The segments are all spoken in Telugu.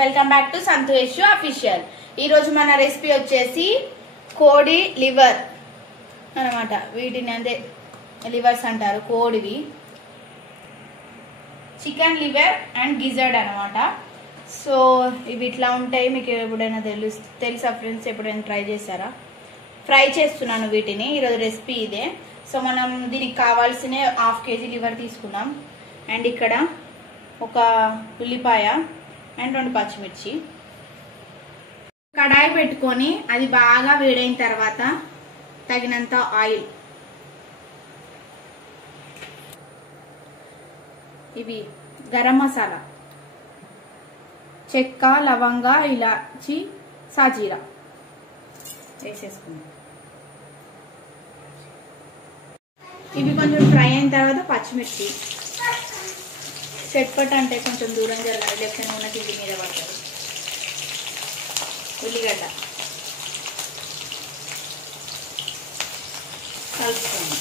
Welcome back to Santosh official. ఈ రోజు మన రెసిపీ వచ్చేసి కోడి లివర్ అన్నమాట. వీటిని అంటే లివర్స్ అంటారు, కోడివి. చికెన్ లివర్ అండ్ గిజర్డ్ అన్నమాట. సో ఇవి ఇట్లా ఉంటాయి. మీకు ఎప్పుడైనా తెలుసా ఫ్రెండ్స్? ఎప్పుడైనా ట్రై చేశారా? ఫ్రై చేస్తున్నాను వీటిని. ఈరోజు రెసిపీ ఇదే. సో మనం దీనికి కావాల్సిన 1/2 kg లివర్ తీసుకున్నాం. అండ్ ఇక్కడ ఒక ఉల్లిపాయ అండ్ 2 పచ్చిమిర్చి. కడాయి పెట్టుకొని అది బాగా వేడైన తర్వాత తగినంత ఆయిల్, ఇవి గరం మసాలా, చెక్క, లవంగ, ఇలాచి, సాజీరా వేసేసుకున్నాం. ఇవి కొంచెం ఫ్రై అయిన తర్వాత పచ్చిమిర్చి. చెట్పట్ అంటే కొంచెం దూరం జరగాలి, లేకపోతే నూనె కింది మీద పడుతుంది. ఉల్లిగడ్డ కలుపుకోండి.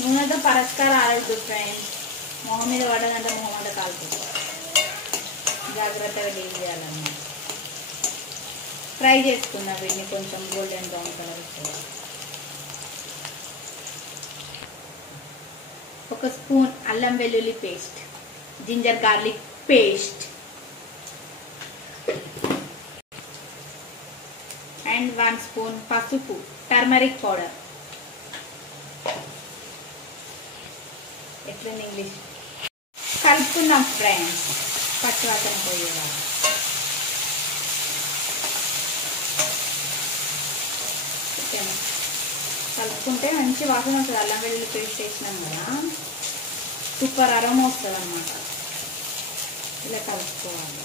నూనెతో పరస్కారం ఆరద్దు ఫ్రెండ్స్. మొహం మీద పడదంటే మొహం అంతా కాలుతుంది. జాగ్రత్తగా డీల్ చేయాలన్నమాట. ఫ్రై చేసుకుందాం వీటిని కొంచెం గోల్డెన్ బ్రౌన్ కలర్ వస్తుంది. 1 స్పూన్ అల్లం వెల్లుల్లి paste, ginger garlic paste and 1 spoon పసుపు, టర్మరిక్ పౌడర్. ఎట్లుంది ఇంగ్లీష్? కలుపుకుందాం ఫ్రెండ్స్, పచ్చివాసన పోయేలా. కలుపుకుంటే మంచి వాసన వస్తుంది. అల్లం వెల్లుల్లి పేస్ట్ వేసినాం కదా, సూపర్ అరోమా వస్తుంది అన్నమాట. ఇలా కలుపుకోవాలి.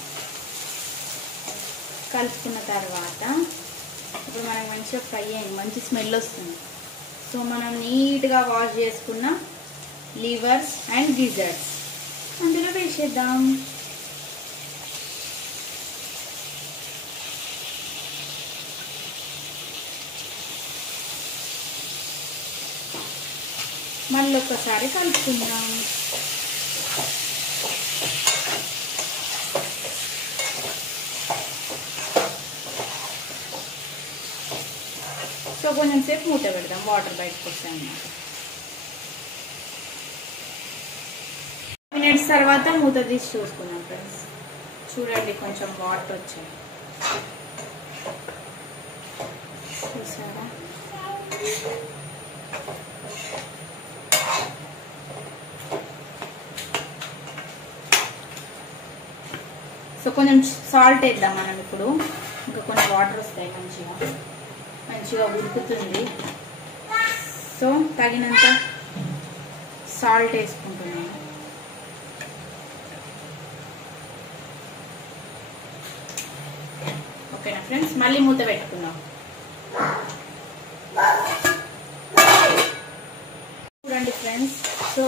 కలుపుకున్న తర్వాత ఇప్పుడు మనకు మంచిగా ఫ్రై అయింది, మంచి స్మెల్ వస్తుంది. సో మనం నీట్గా వాష్ చేసుకున్న లివర్స్ అండ్ గిజర్డ్స్ అందులో వేసేద్దాం. మళ్ళీ ఒకసారి కలుపుకుందాం. సో కొంచెం సేపు మూత పెడదాం, వాటర్ బయటకు వస్తాయి అన్నమాట. మినిట్స్ తర్వాత మూత తీసి చూసుకుందాం ఫ్రెండ్స్. చూడండి కొంచెం వాటర్ వచ్చాయి, చూసారా? సో కొంచెం సాల్ట్ వేద్దాం మనం ఇప్పుడు. ఇంకా కొన్ని వాటర్ వస్తాయి, మంచిగా ఉడుకుతుంది. సో తగినంత సాల్ట్ వేసుకుంటున్నాను. ఓకేనా ఫ్రెండ్స్? మళ్ళీ మూత పెట్టుకుందాం. చూడండి ఫ్రెండ్స్, సో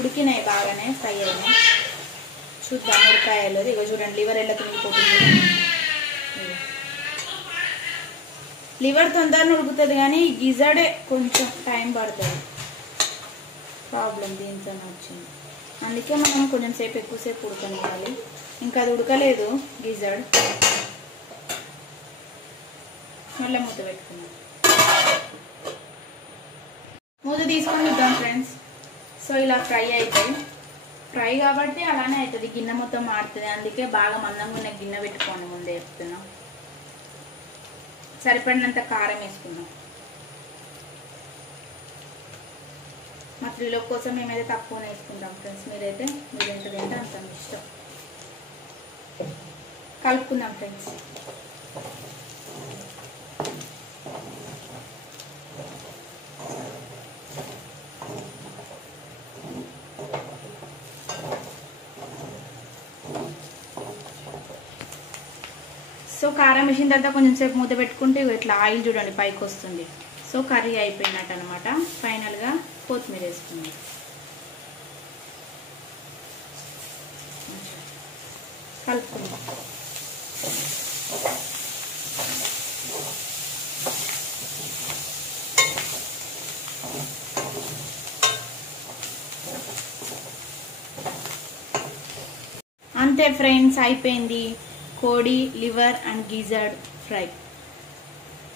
ఉడికినాయి, బాగానే ఫ్రై అయినాయి. చూద్దాం ఉడకాయలు. ఇగో చూడండి, లివర్ ఎలా తిరిగిపోతుంది. లివర్ తొందరగా ఉడుకుతుంది, కానీ గిజర్డే కొంచెం టైం పడుతుంది. ప్రాబ్లం దీంతో వచ్చింది. అందుకే మనం కొంచెం సేపు ఎక్కువసేపు ఉడకనివ్వాలి. ఇంకా అది ఉడకలేదు గిజర్డ్. మళ్ళీ మూత పెట్టుకున్నాం. మూత తీసుకొని చూద్దాం ఫ్రెండ్స్. సో ఇలా ఫ్రై అయిపోయి, ఫ్రై కాబట్టి అలానే అవుతుంది, గిన్నె మొత్తం మారుతుంది. అందుకే బాగా మందంగా ఉన్న గిన్నె పెట్టుకోండి. ముందే చెప్తున్నాం. సరిపడినంత కారం వేసుకున్నాం. మా 3 కోసం మేమైతే తక్కువ వేసుకుంటాం ఫ్రెండ్స్. మీరైతే మీరు ఎంత తింటే అంత ఇష్టం. కలుపుకుందాం ఫ్రెండ్స్. సో కారం వేసిన తర్వాత కొంచెం సేపు మూత పెట్టుకుంటే ఇట్లా ఆయిల్ చూడండి పైకి వస్తుంది. సో కర్రీ అయిపోయినట్టు అనమాట. ఫైనల్గా కొత్తిమీర వేసుకుందాం. కలుపుకుందాం. అంతే ఫ్రెండ్స్, అయిపోయింది కోడి liver and gizzard fry.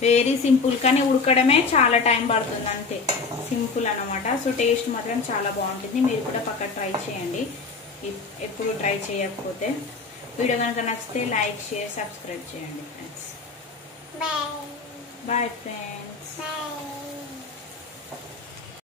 Very simple, కానీ ఉడకడమే చాలా టైం పడుతుంది, అంతే సింపుల్ అనమాట. సో టేస్ట్ మాత్రం చాలా బాగుంటుంది. మీరు కూడా పక్క ట్రై చేయండి ఎప్పుడు ట్రై చేయకపోతే. వీడియో కనుక నచ్చితే లైక్ షేర్ సబ్స్క్రైబ్ చేయండి ఫ్రెండ్స్. Bye friends.